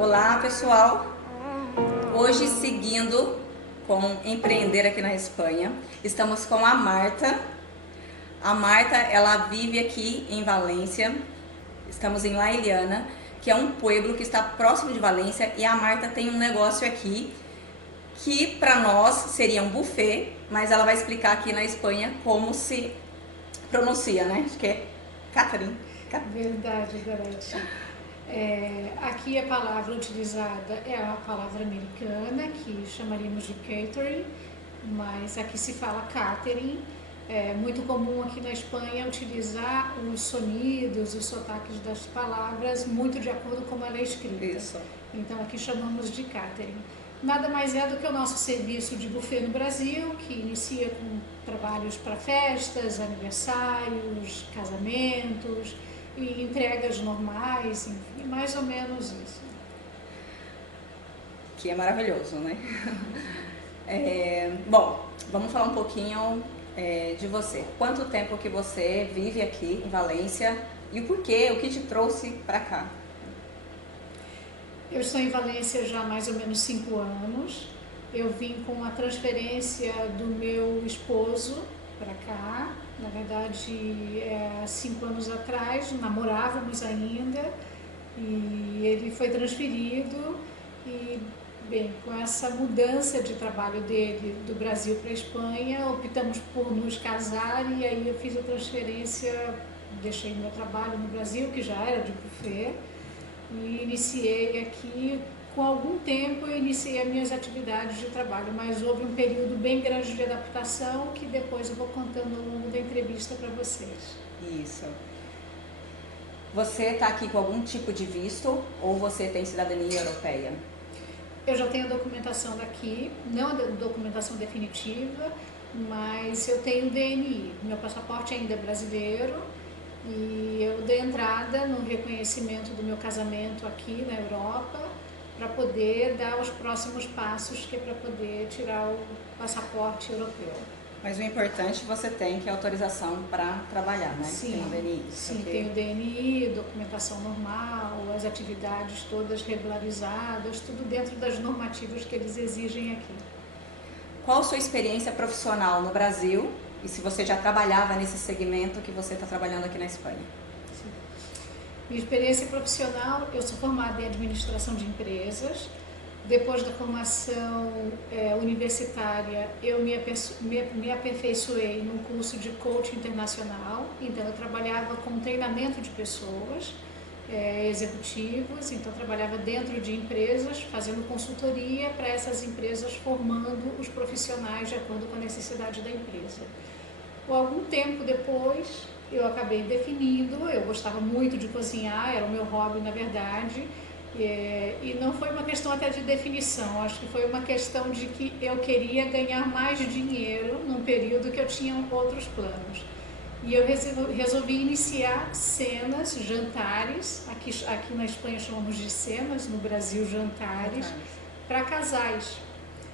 Olá pessoal, hoje seguindo com Empreender aqui na Espanha, estamos com a Marta. A Marta, ela vive aqui em Valência, estamos em La Eliana, que é um pueblo que está próximo de Valência, e a Marta tem um negócio aqui que para nós seria um buffet, mas ela vai explicar aqui na Espanha como se pronuncia, né? Acho que é catering. Verdade, Gorete. Aqui a palavra utilizada é a palavra americana, que chamaríamos de catering, mas aqui se fala catering. É muito comum aqui na Espanha utilizar os sonidos, os sotaques das palavras muito de acordo com como ela é escrita. Isso. Então aqui chamamos de catering. Nada mais é do que o nosso serviço de buffet no Brasil, que inicia com trabalhos para festas, aniversários, casamentos e entregas normais, enfim, mais ou menos isso. Que é maravilhoso, né? Bom, vamos falar um pouquinho de você. Quanto tempo que você vive aqui em Valência e o porquê, o que te trouxe para cá? Eu estou em Valência já há mais ou menos 5 anos. Eu vim com a transferência do meu esposo para cá. Na verdade, 5 anos atrás, namorávamos ainda, e ele foi transferido e, bem, com essa mudança de trabalho dele do Brasil para a Espanha, optamos por nos casar, e aí eu fiz a transferência, deixei meu trabalho no Brasil, que já era de buffet, e iniciei aqui. Com algum tempo eu iniciei as minhas atividades de trabalho, mas houve um período bem grande de adaptação que depois eu vou contando ao longo da entrevista para vocês. Isso. Você está aqui com algum tipo de visto ou você tem cidadania europeia? Eu já tenho a documentação daqui, não a documentação definitiva, mas eu tenho DNI. Meu passaporte ainda é brasileiro e eu dei entrada no reconhecimento do meu casamento aqui na Europa para poder dar os próximos passos, que é para poder tirar o passaporte europeu. Mas o importante você tem que é autorização para trabalhar, né? Sim, tem o DNI. sim, Okay. tem o DNI, documentação normal, as atividades todas regularizadas, tudo dentro das normativas que eles exigem aqui. Qual a sua experiência profissional no Brasil e se você já trabalhava nesse segmento que você está trabalhando aqui na Espanha? Sim. Minha experiência profissional, eu sou formada em administração de empresas. Depois da formação universitária, eu me aperfeiçoei num curso de coaching internacional. Então eu trabalhava com treinamento de pessoas, executivos. Então eu trabalhava dentro de empresas, fazendo consultoria para essas empresas, formando os profissionais de acordo com a necessidade da empresa. Algum tempo depois, eu acabei definindo. Eu gostava muito de cozinhar, era o meu hobby na verdade. E não foi uma questão até de definição, acho que foi uma questão de que eu queria ganhar mais dinheiro num período que eu tinha outros planos. E eu resolvi iniciar cenas, jantares, aqui na Espanha chamamos de cenas, no Brasil jantares, para casais.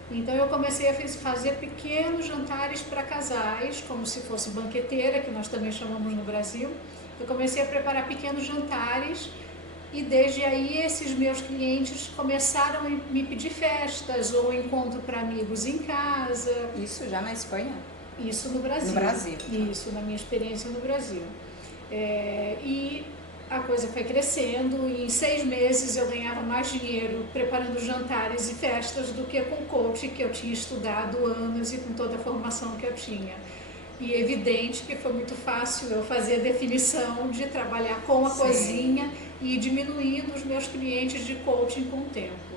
Então eu comecei a fazer pequenos jantares para casais, como se fosse banqueteira, que nós também chamamos no Brasil. Eu comecei a preparar pequenos jantares. E desde aí esses meus clientes começaram a me pedir festas ou encontro para amigos em casa. Isso já na Espanha? Isso no Brasil. No Brasil. Isso, na minha experiência no Brasil. E a coisa foi crescendo, e em 6 meses eu ganhava mais dinheiro preparando jantares e festas do que com coaching, que eu tinha estudado anos e com toda a formação que eu tinha. E é evidente que foi muito fácil eu fazer a definição de trabalhar com a cozinha e diminuindo os meus clientes de coaching com o tempo.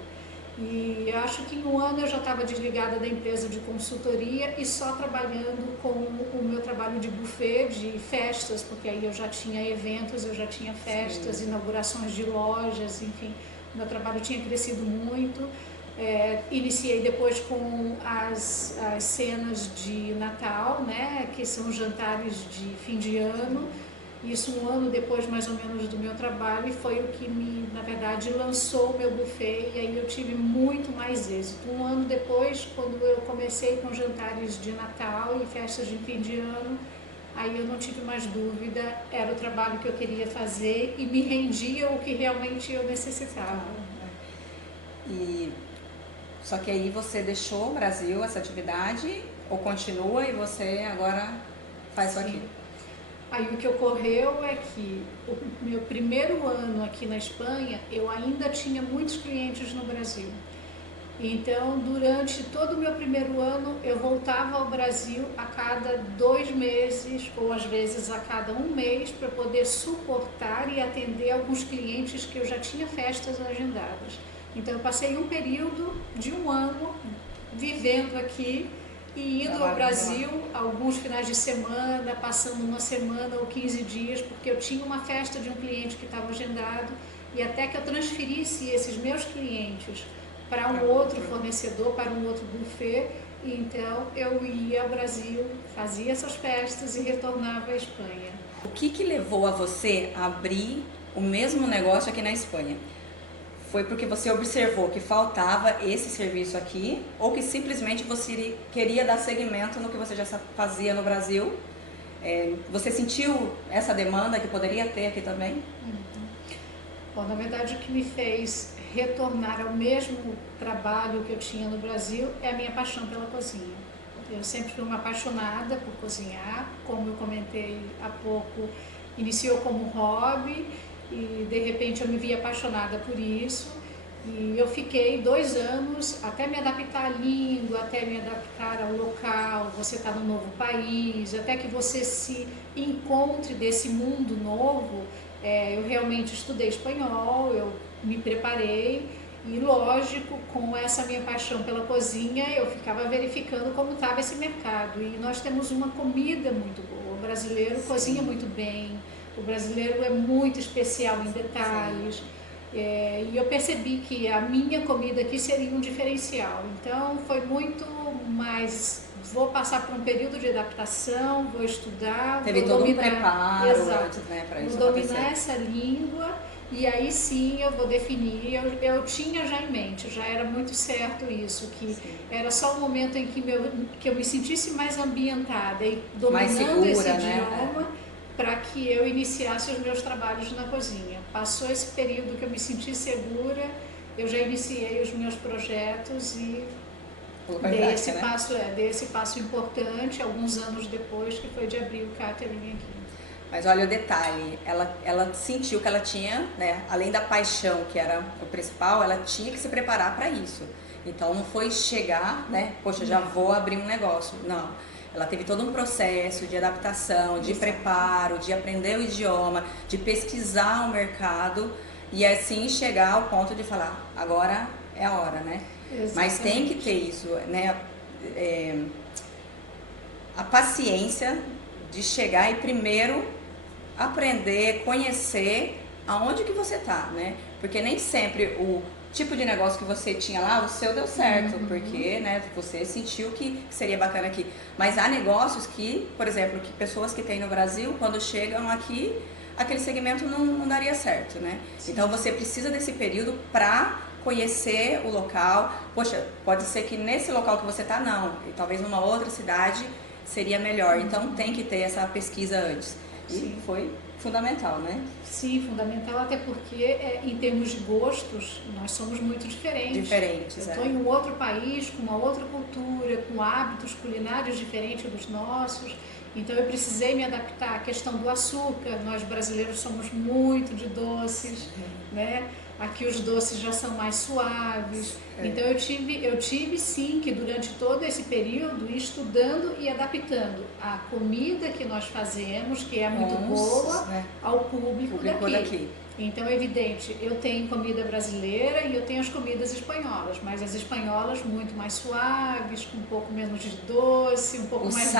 E acho que em 1 ano eu já estava desligada da empresa de consultoria e só trabalhando com o meu trabalho de buffet, de festas, porque aí eu já tinha eventos, eu já tinha festas, inaugurações de lojas, enfim, meu trabalho tinha crescido muito. Iniciei depois com as cenas de Natal, né, que são jantares de fim de ano. Isso 1 ano depois, mais ou menos, do meu trabalho, e foi o que na verdade, lançou o meu buffet, e aí eu tive muito mais êxito. 1 ano depois, quando eu comecei com jantares de Natal e festas de fim de ano, aí eu não tive mais dúvida, era o trabalho que eu queria fazer e me rendia o que realmente eu necessitava. E só que aí você deixou o Brasil, essa atividade, ou continua e você agora faz isso aqui? Aí o que ocorreu é que o meu primeiro ano aqui na Espanha, eu ainda tinha muitos clientes no Brasil. Então, durante todo o meu primeiro ano, eu voltava ao Brasil a cada 2 meses, ou às vezes a cada um mês, para poder suportar e atender alguns clientes que eu já tinha festas agendadas. Então, eu passei um período de um ano vivendo aqui e indo ao Brasil alguns finais de semana, passando uma semana ou 15 dias, porque eu tinha uma festa de um cliente que estava agendado, e até que eu transferisse esses meus clientes para um outro fornecedor, para um outro buffet, e então eu ia ao Brasil, fazia essas festas e retornava à Espanha. O que levou a você a abrir o mesmo negócio aqui na Espanha? Foi porque você observou que faltava esse serviço aqui, ou que simplesmente você queria dar seguimento no que você já fazia no Brasil? Você sentiu essa demanda que poderia ter aqui também? Bom, na verdade, o que me fez retornar ao mesmo trabalho que eu tinha no Brasil é a minha paixão pela cozinha. Eu sempre fui uma apaixonada por cozinhar, como eu comentei há pouco, iniciou como hobby e de repente eu me vi apaixonada por isso. E eu fiquei 2 anos até me adaptar à língua, até me adaptar ao local, você está num novo país, até que você se encontre desse mundo novo. Eu realmente estudei espanhol, eu me preparei e, lógico, com essa minha paixão pela cozinha, eu ficava verificando como estava esse mercado. E nós temos uma comida muito boa, o brasileiro cozinha muito bem, o brasileiro é muito especial em detalhes. E eu percebi que a minha comida aqui seria um diferencial. Então foi muito mais, vou passar por um período de adaptação, vou estudar, Teve vou todo dominar, um preparo antes, né, para isso vou acontecer. dominar essa língua e aí sim eu vou definir. Eu tinha já em mente, já era muito certo isso, que era só o momento em que eu me sentisse mais ambientada e dominando segura, esse né? idioma, para que eu iniciasse os meus trabalhos na cozinha. Passou esse período que eu me senti segura, eu já iniciei os meus projetos e dei esse passo importante alguns anos depois, que foi de abrir o catering aqui. Mas olha o detalhe, ela sentiu que ela tinha, né, além da paixão, que era o principal, ela tinha que se preparar para isso. Então não foi chegar, né, poxa, já vou abrir um negócio. Não. Ela teve todo um processo de adaptação, de preparo, de aprender o idioma, de pesquisar o mercado e assim chegar ao ponto de falar, agora é a hora, né? Exatamente. Mas tem que ter isso, né? A paciência de chegar e primeiro aprender, conhecer aonde que você tá, né? Porque nem sempre o tipo de negócio que você tinha lá, o seu deu certo, porque, né, você sentiu que seria bacana aqui. Mas há negócios que, por exemplo, que pessoas que têm no Brasil, quando chegam aqui, aquele segmento não daria certo, né? Sim. Então você precisa desse período para conhecer o local. Poxa, pode ser que nesse local que você tá não, e talvez numa outra cidade seria melhor. Então tem que ter essa pesquisa antes. E foi fundamental, né? Sim, fundamental, até porque em termos de gostos nós somos muito diferentes. Eu estou em um outro país, com uma outra cultura, com hábitos culinários diferentes dos nossos, então eu precisei me adaptar à questão do açúcar. Nós brasileiros somos muito de doces, né? Aqui os doces já são mais suaves. Então eu tive sim que durante todo esse período ir estudando e adaptando a comida que nós fazemos, que é muito boa, ao público daqui. Então é evidente, eu tenho comida brasileira e eu tenho as comidas espanholas, mas as espanholas muito mais suaves, com um pouco menos de doce, um pouco mais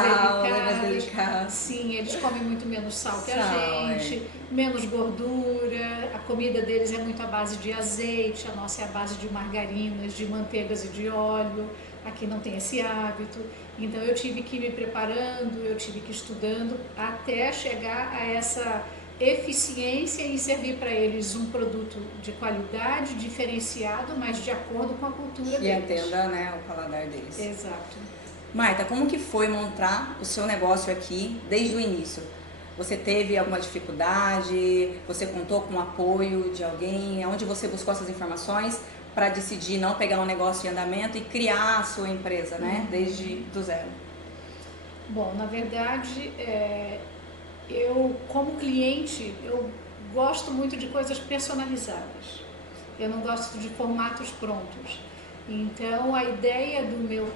delicadas. Sim, eles comem muito menos sal que a gente, menos gordura, a comida deles é muito à base de azeite, a nossa é à base de margarinas, de manteigas e de óleo. Aqui não tem esse hábito, então eu tive que ir me preparando, eu tive que ir estudando até chegar a essa eficiência e servir para eles um produto de qualidade, diferenciado, mas de acordo com a cultura deles. E atenda, né, o paladar deles. Exato. Marta, como que foi montar o seu negócio aqui desde o início? Você teve alguma dificuldade? Você contou com o apoio de alguém? Onde você buscou essas informações para decidir não pegar um negócio em andamento e criar a sua empresa, né? Desde do zero. Bom, na verdade, eu como cliente, eu gosto muito de coisas personalizadas. Eu não gosto de formatos prontos. Então, a ideia do meu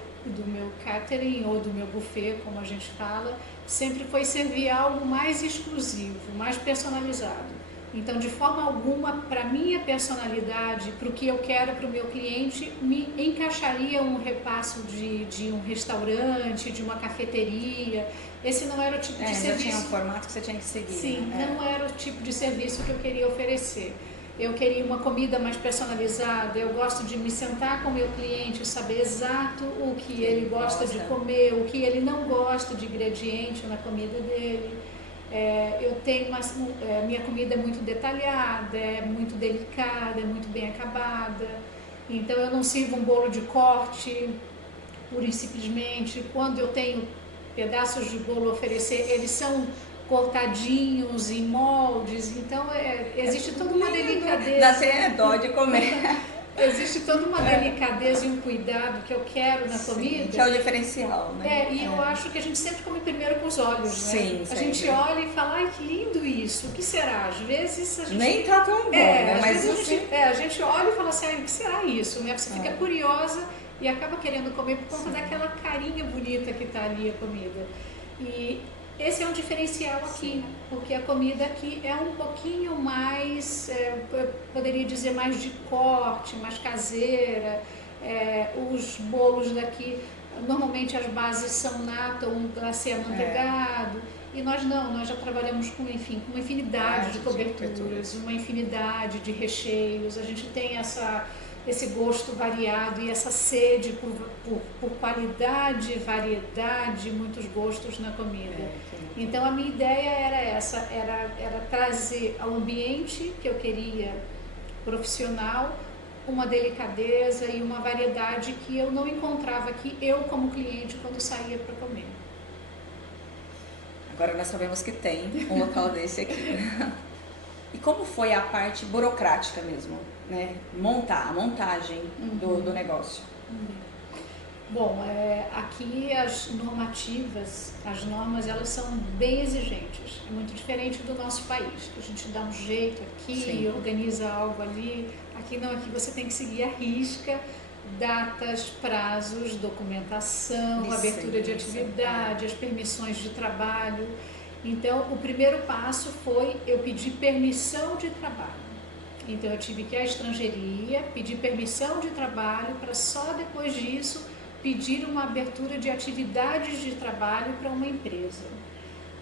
catering ou do meu buffet, como a gente fala, sempre foi servir algo mais exclusivo, mais personalizado. Então, de forma alguma, para minha personalidade, para o que eu quero para o meu cliente, me encaixaria um repasso de um restaurante, de uma cafeteria. Esse não era o tipo de serviço. Já tinha um formato que você tinha que seguir. Sim, não era o tipo de serviço que eu queria oferecer. Eu queria uma comida mais personalizada, eu gosto de me sentar com o meu cliente, saber exato o que ele gosta de comer, o que ele não gosta de ingrediente na comida dele. Eu tenho minha comida é muito detalhada, é muito delicada, é muito bem acabada. Então eu não sirvo um bolo de corte, pura e simplesmente. Quando eu tenho pedaços de bolo a oferecer, eles são cortadinhos em moldes, então existe toda uma delicadeza. Dá até dó de comer. Existe toda uma delicadeza e um cuidado que eu quero na comida. Que é o diferencial, né? Eu acho que a gente sempre come primeiro com os olhos, sim, né? A gente olha e fala, ai, que lindo isso, o que será? Às vezes a gente... Nem tá tão bom, né? Mas a gente olha e fala assim, ai, o que será isso? Né? Você fica curiosa e acaba querendo comer por conta daquela carinha bonita que tá ali a comida. E esse é um diferencial aqui, porque a comida aqui é um pouquinho mais, eu poderia dizer, mais de corte, mais caseira. Os bolos daqui, normalmente as bases são nata ou um glacê amanteigado, e nós não, nós já trabalhamos com, enfim, com uma infinidade de coberturas, uma infinidade de recheios. A gente tem esse gosto variado e essa sede por qualidade, variedade, muitos gostos na comida. Então a minha ideia era essa, era trazer ao ambiente que eu queria profissional uma delicadeza e uma variedade que eu não encontrava aqui, eu como cliente, quando saía para comer. Agora nós sabemos que tem um local desse aqui. E como foi a parte burocrática mesmo, né? A montagem do negócio? Bom, aqui as normativas, as normas, elas são bem exigentes. É muito diferente do nosso país. A gente dá um jeito aqui, organiza algo ali. Aqui não, aqui você tem que seguir à risca datas, prazos, documentação, abertura de atividade, as permissões de trabalho. Então, o primeiro passo foi eu pedir permissão de trabalho. Então, eu tive que ir à estrangeiria, pedir permissão de trabalho para só depois disso pedir uma abertura de atividades de trabalho para uma empresa.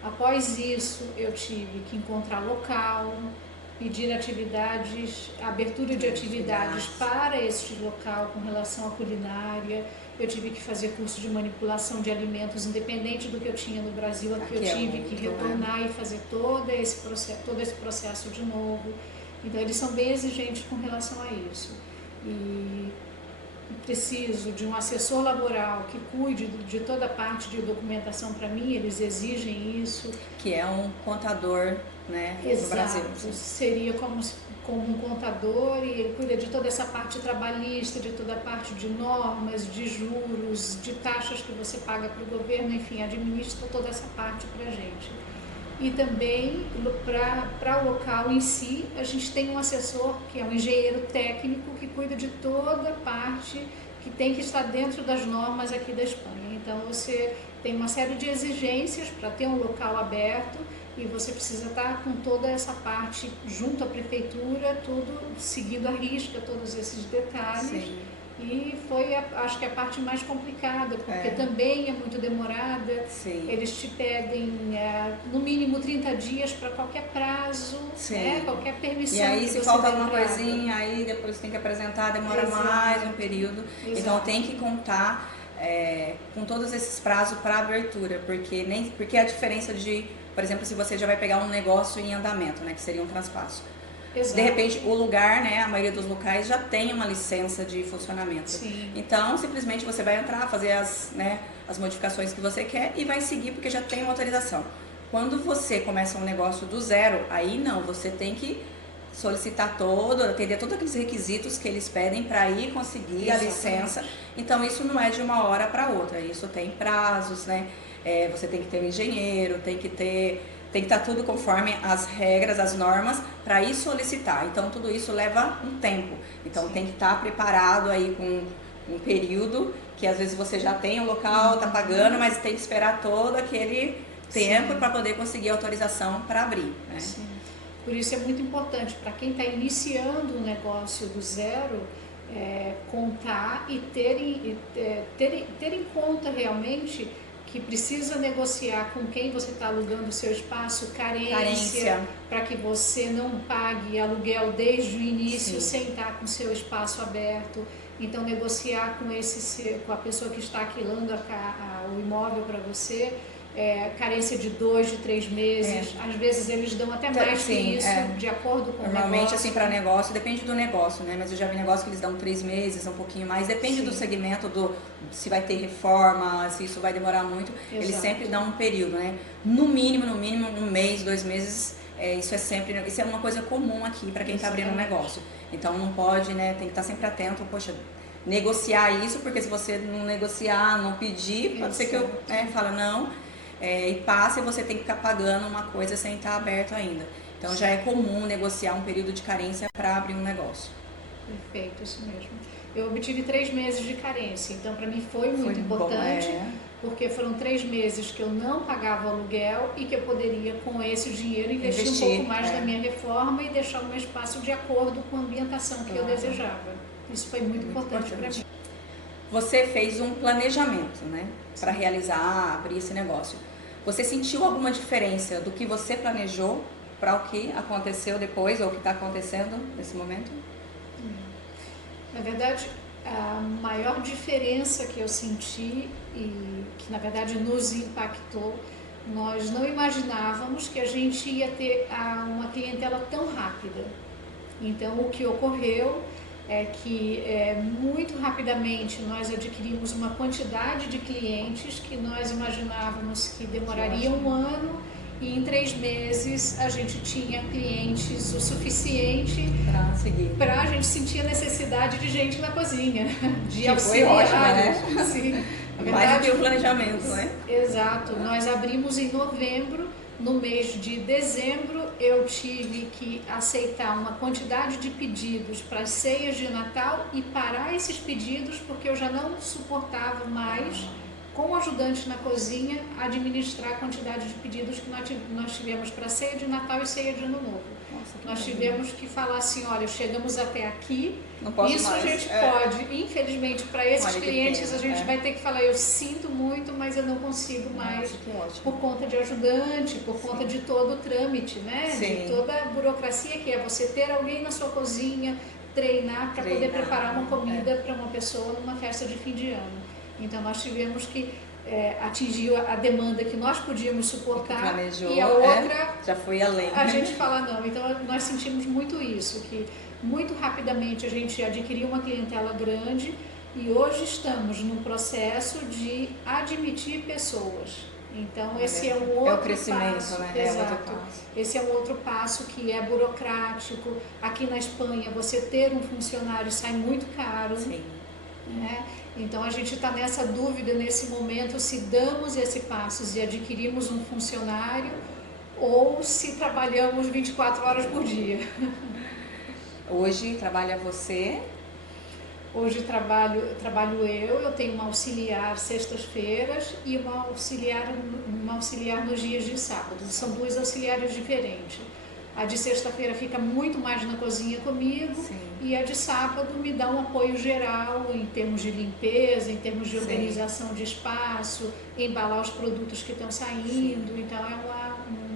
Após isso, eu tive que encontrar local, pedir abertura de atividades para este local com relação à culinária. Eu tive que fazer curso de manipulação de alimentos, independente do que eu tinha no Brasil, aqui eu tive que retornar e fazer todo esse processo de novo. Então, eles são bem exigentes com relação a isso. E preciso de um assessor laboral que cuide de toda a parte de documentação para mim, eles exigem isso. Que é um contador, né, no Brasil. Seria como um contador, e ele cuida de toda essa parte trabalhista, de toda a parte de normas, de juros, de taxas que você paga para o governo, enfim, administra toda essa parte para a gente. E também, para o local em si, a gente tem um assessor, que é um engenheiro técnico, que cuida de toda a parte que tem que estar dentro das normas aqui da Espanha. Então, você tem uma série de exigências para ter um local aberto, e você precisa estar com toda essa parte junto à prefeitura, tudo seguindo à risca, todos esses detalhes. Sim. E foi, acho que a parte mais complicada, porque também é muito demorada. Sim. Eles te pedem no mínimo 30 dias para qualquer prazo, qualquer permissão. E aí, se falta alguma coisinha, aí depois tem que apresentar, demora mais um período. Exato. Então tem que contar com todos esses prazos para abertura, porque a diferença de, por exemplo, se você já vai pegar um negócio em andamento, né, que seria um transpasso. Exato. De repente, o lugar, né, a maioria dos locais já tem uma licença de funcionamento. Sim. Então, simplesmente você vai entrar, fazer as modificações que você quer e vai seguir, porque já tem uma autorização. Quando você começa um negócio do zero, aí não, você tem que solicitar atender todos aqueles requisitos que eles pedem para ir conseguir a licença. Então isso não é de uma hora para outra, isso tem prazos, né? Você tem que ter um engenheiro, tem que estar tudo conforme as regras, as normas para ir solicitar. Então tudo isso leva um tempo. Então tem que estar preparado aí com um período que às vezes você já tem o local, tá pagando, mas tem que esperar todo aquele tempo para poder conseguir autorização para abrir, né? Sim. Por isso é muito importante para quem está iniciando um negócio do zero, contar e ter em conta realmente que precisa negociar com quem você está alugando o seu espaço, carência. Para que você não pague aluguel desde o início. Sim. Sem estar com o seu espaço aberto. Então negociar com a pessoa que está aquilando o imóvel para você. Carência de 2, de 3 meses, às vezes eles dão até mais que isso, de acordo com o negócio. Normalmente assim para negócio, depende do negócio, né? Mas eu já vi negócio que eles dão 3 meses, um pouquinho mais, depende do segmento, se vai ter reforma, se isso vai demorar muito. Exato. Eles sempre dão um período, né? No mínimo, um mês, 2 meses, isso é uma coisa comum aqui para quem está abrindo um negócio. Então não pode, né? Tem que estar sempre atento, poxa, negociar isso, porque se você não negociar, não pedir, pode ser que eu fale não. E passa e você tem que ficar pagando uma coisa sem estar aberto ainda. Então já é comum negociar um período de carência para abrir um negócio. Perfeito, isso mesmo. Eu obtive 3 meses de carência, então para mim foi muito importante, porque foram 3 meses que eu não pagava aluguel e que eu poderia com esse dinheiro investir um pouco mais na minha reforma e deixar o meu espaço de acordo com a ambientação que eu desejava. Isso foi muito importante para mim. Você fez um planejamento, né, para realizar, abrir esse negócio. Você sentiu alguma diferença do que você planejou para o que aconteceu depois ou o que está acontecendo nesse momento? Na verdade, a maior diferença que eu senti e que na verdade nos impactou, nós não imaginávamos que a gente ia ter uma clientela tão rápida. Então o que ocorreu é que muito rapidamente nós adquirimos uma quantidade de clientes que nós imaginávamos que demoraria um ano e em 3 meses a gente tinha clientes o suficiente para a gente sentir a necessidade de gente na cozinha, de auxiliares. Foi ótimo, né? Sim, mais do que o planejamento, né? Exato, nós abrimos em novembro. No mês de dezembro, eu tive que aceitar uma quantidade de pedidos para as ceias de Natal e parar esses pedidos porque eu já não suportava mais, com o ajudante na cozinha, administrar a quantidade de pedidos que nós tivemos para ceia de Natal e ceia de Ano Novo. Nós tivemos que falar assim, olha, chegamos até aqui, isso mais. A gente pode, infelizmente para esses clientes a gente vai ter que falar, eu sinto muito, mas eu não consigo mais, por conta de ajudante, por conta de todo o trâmite, né? De toda a burocracia que é você ter alguém na sua cozinha, treinar para poder preparar uma comida para uma pessoa numa festa de fim de ano. Então nós tivemos que atingir a demanda que nós podíamos suportar e a outra já foi além. A gente fala não. Então nós sentimos muito isso, que muito rapidamente a gente adquiriu uma clientela grande e hoje estamos no processo de admitir pessoas. Então esse é um outro crescimento, passo, né? Exato. Esse é um outro passo que é burocrático. Aqui na Espanha você ter um funcionário sai muito caro. Sim. Né? Então a gente está nessa dúvida nesse momento se damos esse passo, se adquirimos um funcionário ou se trabalhamos 24 horas por dia. Hoje trabalha você? Hoje trabalho eu tenho uma auxiliar sextas-feiras e uma auxiliar nos dias de sábado. São 2 auxiliares diferentes. A de sexta-feira fica muito mais na cozinha comigo. Sim. E a de sábado me dá um apoio geral em termos de limpeza, em termos de organização de espaço, embalar os produtos que estão saindo. Sim. Então é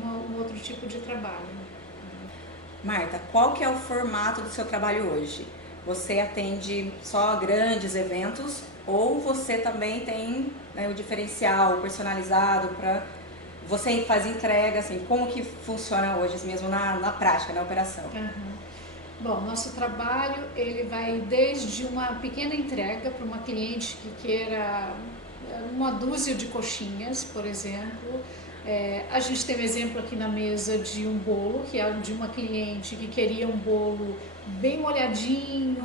um outro tipo de trabalho. Marta, qual que é o formato do seu trabalho hoje? Você atende só grandes eventos ou você também tem, né, o diferencial personalizado para... Você faz entrega, assim, como que funciona hoje mesmo na prática, na operação? Bom, nosso trabalho ele vai desde uma pequena entrega para uma cliente que queira uma dúzia de coxinhas, por exemplo, A gente tem um exemplo aqui na mesa de um bolo, que é de uma cliente que queria um bolo bem molhadinho,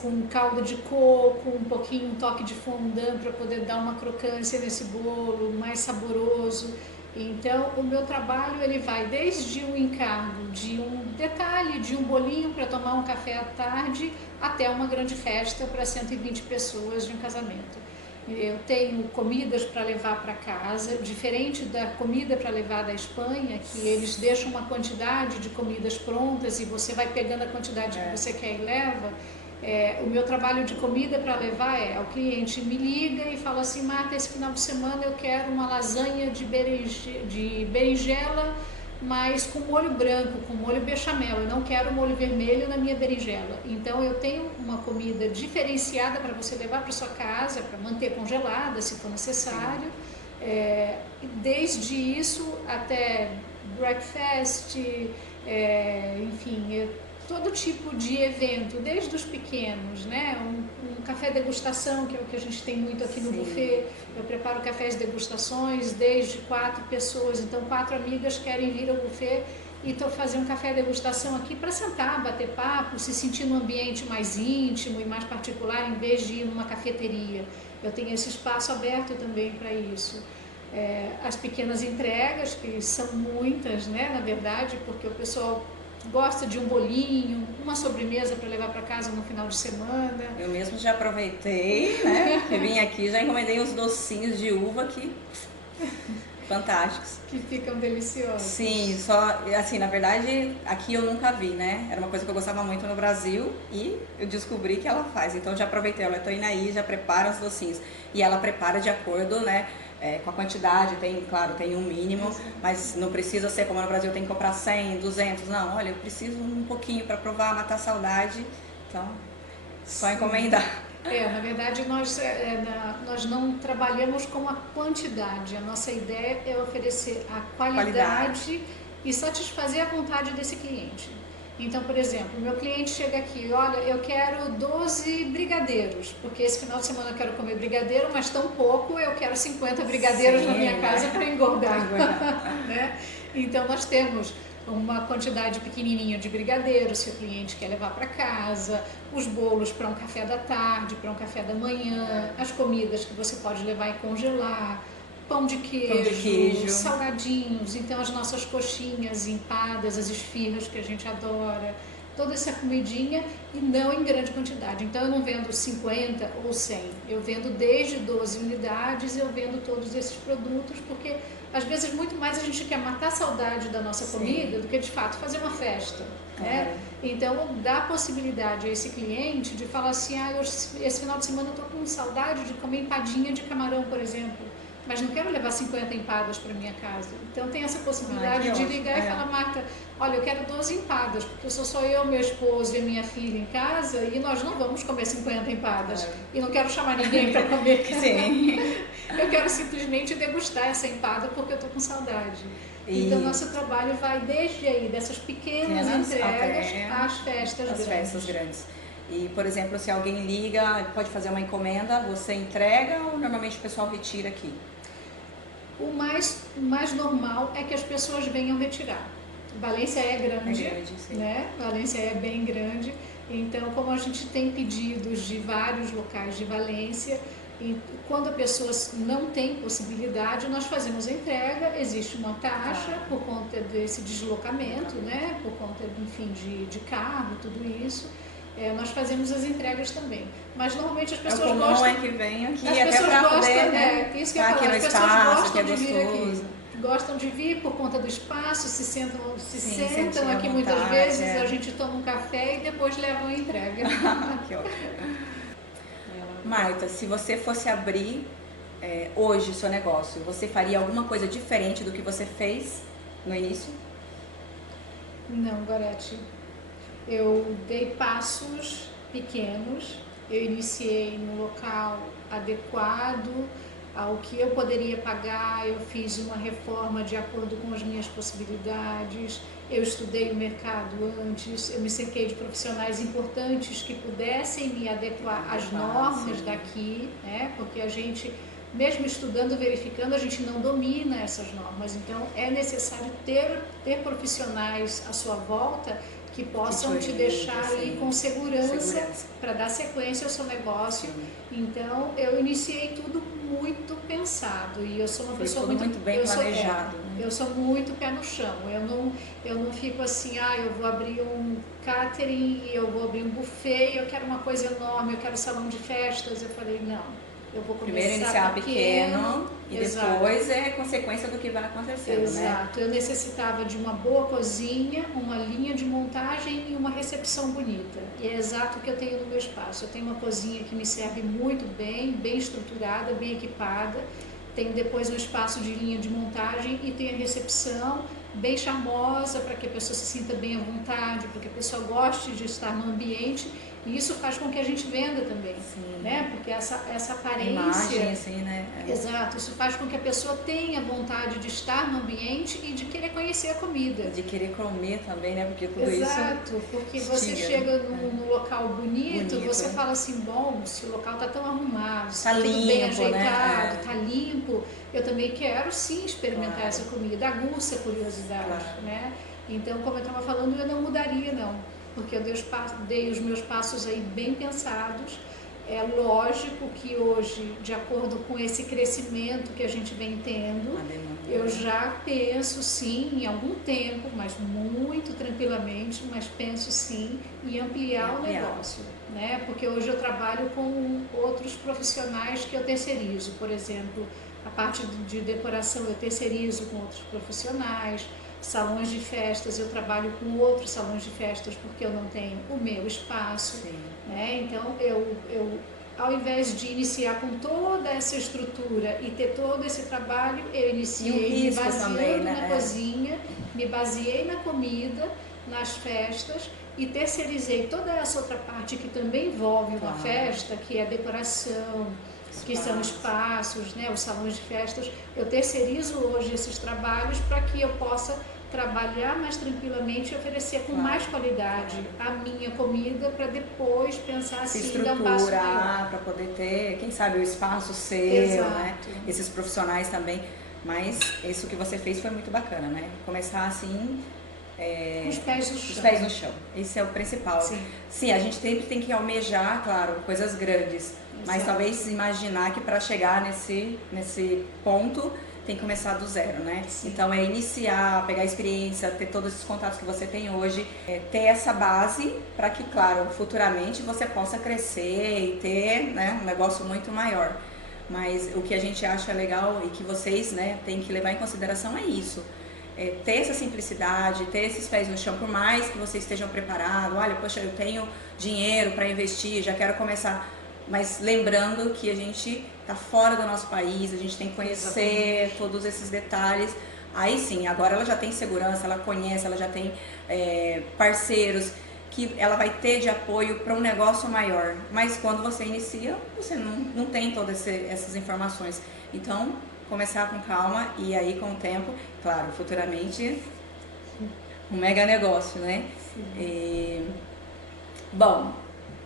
com calda de coco, um pouquinho, um toque de fondant para poder dar uma crocância nesse bolo, mais saboroso. Então, o meu trabalho ele vai desde o encargo de um detalhe, de um bolinho para tomar um café à tarde, até uma grande festa para 120 pessoas de um casamento. Eu tenho comidas para levar para casa, diferente da comida para levar da Espanha, que eles deixam uma quantidade de comidas prontas e você vai pegando a quantidade que você quer e leva. O meu trabalho de comida para levar o cliente me liga e fala assim: Marta, esse final de semana eu quero uma lasanha de berinjela, mas com molho branco, com molho bechamel, eu não quero molho vermelho na minha berinjela. Então eu tenho uma comida diferenciada para você levar para sua casa, para manter congelada se for necessário. Desde isso até breakfast, enfim, todo tipo de evento, desde os pequenos, né? Um café degustação, que é o que a gente tem muito aqui no buffet. Eu preparo cafés degustações, desde 4 pessoas, então 4 amigas querem vir ao buffet e estou fazendo um café degustação aqui para sentar, bater papo, se sentir num ambiente mais íntimo e mais particular, em vez de ir numa cafeteria. Eu tenho esse espaço aberto também para isso. As pequenas entregas, que são muitas, né, na verdade, porque o pessoal gosta de um bolinho, uma sobremesa para levar para casa no final de semana. Eu mesmo já aproveitei, né? Que vim aqui, já encomendei uns docinhos de uva que fantásticos. Que ficam deliciosos. Sim, só assim, na verdade, aqui eu nunca vi, né? Era uma coisa que eu gostava muito no Brasil e eu descobri que ela faz. Então eu já aproveitei, ela tô indo aí, já prepara os docinhos. E ela prepara de acordo, né? Com a quantidade, claro, tem um mínimo, mas não precisa ser como no Brasil, tem que comprar 100, 200, não, olha, eu preciso um pouquinho para provar, matar a saudade, então, só encomendar. Na verdade, nós não trabalhamos com a quantidade, a nossa ideia é oferecer a qualidade e satisfazer a vontade desse cliente. Então, por exemplo, o meu cliente chega aqui, olha, eu quero 12 brigadeiros, porque esse final de semana eu quero comer brigadeiro, mas tão pouco, eu quero 50 brigadeiros na minha casa para engordar. Né? Então, nós temos uma quantidade pequenininha de brigadeiro, se o cliente quer levar para casa, os bolos para um café da tarde, para um café da manhã, as comidas que você pode levar e congelar, pão de queijo, salgadinhos, então as nossas coxinhas empadas, as esfirras que a gente adora, toda essa comidinha e não em grande quantidade. Então eu não vendo 50 ou 100, eu vendo desde 12 unidades, eu vendo todos esses produtos, porque às vezes muito mais a gente quer matar a saudade da nossa comida do que de fato fazer uma festa. Né? Então dá a possibilidade a esse cliente de falar assim: esse final de semana eu estou com saudade de comer empadinha de camarão, por exemplo, mas não quero levar 50 empadas para minha casa. Então tem essa possibilidade de ligar e falar: Marta, olha, eu quero 12 empadas, porque sou só eu, meu esposo e a minha filha em casa e nós não vamos comer 50 empadas. E não quero chamar ninguém para comer. Sim. Eu quero simplesmente degustar essa empada porque eu estou com saudade. Então nosso trabalho vai desde aí, dessas pequenas entregas às festas grandes. E, por exemplo, se alguém liga, pode fazer uma encomenda, você entrega ou normalmente o pessoal retira aqui? O mais normal é que as pessoas venham retirar. Valência é grande, né? Valência é bem grande. Então, como a gente tem pedidos de vários locais de Valência, e quando a pessoa não tem possibilidade, nós fazemos a entrega, existe uma taxa por conta desse deslocamento, né? Por conta, enfim, de carro, tudo isso. Nós fazemos as entregas também. Mas normalmente as pessoas gostam... O comum é que vem aqui até para poder, né? Isso que eu falo, as pessoas gostam de vir aqui. Gostam de vir por conta do espaço, se sentam aqui muitas vezes, a gente toma um café e depois levam a entrega. Que ótimo. Marta, se você fosse abrir hoje o seu negócio, você faria alguma coisa diferente do que você fez no início? Não, Gorete. Eu dei passos pequenos, eu iniciei no local adequado ao que eu poderia pagar, eu fiz uma reforma de acordo com as minhas possibilidades, eu estudei o mercado antes, eu me cerquei de profissionais importantes que pudessem me adequar às normas daqui, né? Porque a gente mesmo estudando, verificando, a gente não domina essas normas. Então, é necessário ter profissionais à sua volta que possam te deixar ali com segurança para dar sequência ao seu negócio. Então, eu iniciei tudo muito pensado e eu sou uma pessoa muito bem planejado. Eu sou muito pé no chão. Eu não fico assim, eu vou abrir um catering, eu vou abrir um buffet, eu quero uma coisa enorme, eu quero salão de festas. Eu falei, não. Eu vou começar primeiro iniciar pequeno e exato. Depois é consequência do que vai acontecendo, exato. Né? Eu necessitava de uma boa cozinha, uma linha de montagem e uma recepção bonita. E é exato o que eu tenho no meu espaço. Eu tenho uma cozinha que me serve muito bem estruturada, bem equipada. Tenho depois um espaço de linha de montagem e tenho a recepção bem charmosa para que a pessoa se sinta bem à vontade, para que a pessoa goste de estar no ambiente. E isso faz com que a gente venda também, né? Porque essa aparência... Imagem, assim, né? Exato, isso faz com que a pessoa tenha vontade de estar no ambiente e de querer conhecer a comida. De querer comer também, né? Porque tudo Exato, porque você chega num local bonito, você fala assim, bom, se o local está tão arrumado, se tudo limpo, bem ajeitado, né? está limpo, eu também quero sim experimentar essa comida, aguça a curiosidade, né? Então, como eu estava falando, eu não mudaria não, porque eu dei os meus passos aí bem pensados. É lógico que hoje, de acordo com esse crescimento que a gente vem tendo, eu já penso sim em algum tempo, mas muito tranquilamente, mas penso sim em ampliar o negócio, né? Porque hoje eu trabalho com outros profissionais que eu terceirizo, por exemplo, a parte de decoração eu terceirizo com outros profissionais, salões de festas, eu trabalho com outros salões de festas porque eu não tenho o meu espaço, né? Então eu ao invés de iniciar com toda essa estrutura e ter todo esse trabalho, eu iniciei me baseando na cozinha, me baseei na comida, nas festas e terceirizei toda essa outra parte que também envolve uma festa, que é a decoração, que são espaços, né, os salões de festas. Eu terceirizo hoje esses trabalhos para que eu possa trabalhar mais tranquilamente e oferecer com mais qualidade a minha comida para depois pensar assim, dar um passo maior. Para poder ter, quem sabe, o espaço seu, né? Esses profissionais também. Mas isso que você fez foi muito bacana, né? Começar assim... com os pés no chão. Os pés no chão. Esse é o principal. Sim, a gente sempre tem que almejar, claro, coisas grandes. Mas talvez imaginar que para chegar nesse ponto tem que começar do zero, né? Então é iniciar, pegar a experiência, ter todos esses contatos que você tem hoje, ter essa base para que, claro, futuramente você possa crescer e ter, né, um negócio muito maior. Mas o que a gente acha legal e que vocês, né, têm que levar em consideração é isso. Ter essa simplicidade, ter esses pés no chão, por mais que vocês estejam preparados, olha, poxa, eu tenho dinheiro para investir, já quero começar, mas lembrando que a gente está fora do nosso país, a gente tem que conhecer todos esses detalhes. Aí sim, agora ela já tem segurança, ela conhece, ela já tem parceiros que ela vai ter de apoio para um negócio maior. Mas quando você inicia, você não tem todas essas informações. Então, começar com calma e aí com o tempo, claro, futuramente, um mega negócio, né? Bom,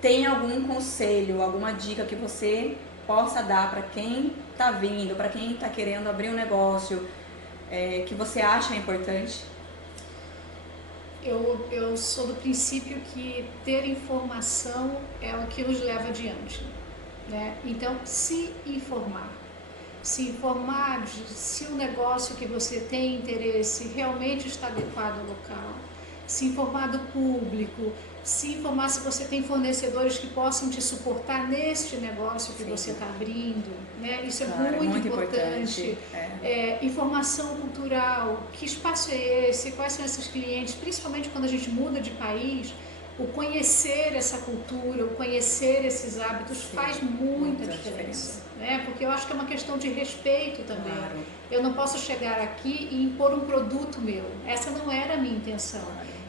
tem algum conselho, alguma dica que você possa dar para quem está vindo, para quem está querendo abrir um negócio, que você acha importante? Eu sou do princípio que ter informação é o que nos leva adiante, né? Então, se informar se o negócio que você tem interesse realmente está adequado ao local, se informar do público, se informar se você tem fornecedores que possam te suportar neste negócio que você está abrindo, né? Isso é muito importante. Informação cultural, que espaço é esse, quais são esses clientes, principalmente quando a gente muda de país, o conhecer essa cultura, o conhecer esses hábitos faz muita diferença, né? Porque eu acho que é uma questão de respeito também. Eu não posso chegar aqui e impor um produto meu, essa não era a minha intenção.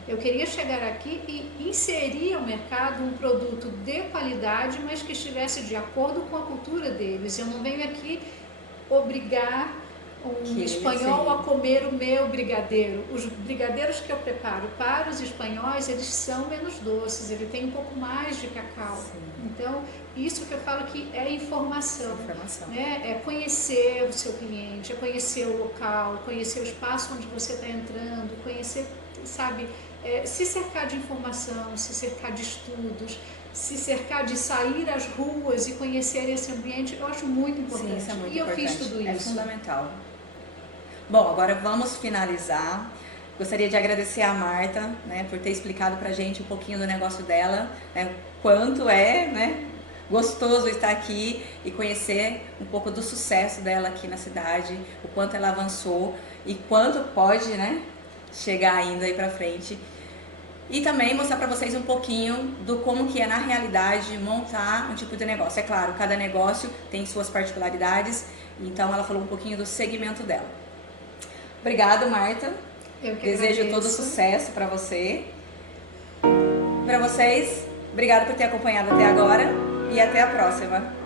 Eu queria chegar aqui e inserir ao mercado um produto de qualidade, mas que estivesse de acordo com a cultura deles. Eu não venho aqui obrigar um espanhol a comer o meu brigadeiro. Os brigadeiros que eu preparo para os espanhóis, eles são menos doces, ele tem um pouco mais de cacau. Sim. Então, isso que eu falo que é informação. Né? É conhecer o seu cliente, é conhecer o local, conhecer o espaço onde você está entrando, conhecer, sabe, se cercar de informação, se cercar de estudos, se cercar de sair às ruas e conhecer esse ambiente, eu acho muito importante. Sim, isso é muito e importante. Eu fiz tudo isso. É fundamental. Bom, agora vamos finalizar. Gostaria de agradecer a Marta, né, por ter explicado pra gente um pouquinho do negócio dela, né, quanto é, né, gostoso estar aqui e conhecer um pouco do sucesso dela aqui na cidade, o quanto ela avançou e quanto pode, né, chegar ainda aí pra frente. E também mostrar para vocês um pouquinho do como que é na realidade montar um tipo de negócio. É claro, cada negócio tem suas particularidades, então ela falou um pouquinho do segmento dela. Obrigada, Marta. Eu que Desejo agradeço. todo sucesso para você. Para vocês, obrigada por ter acompanhado até agora e até a próxima.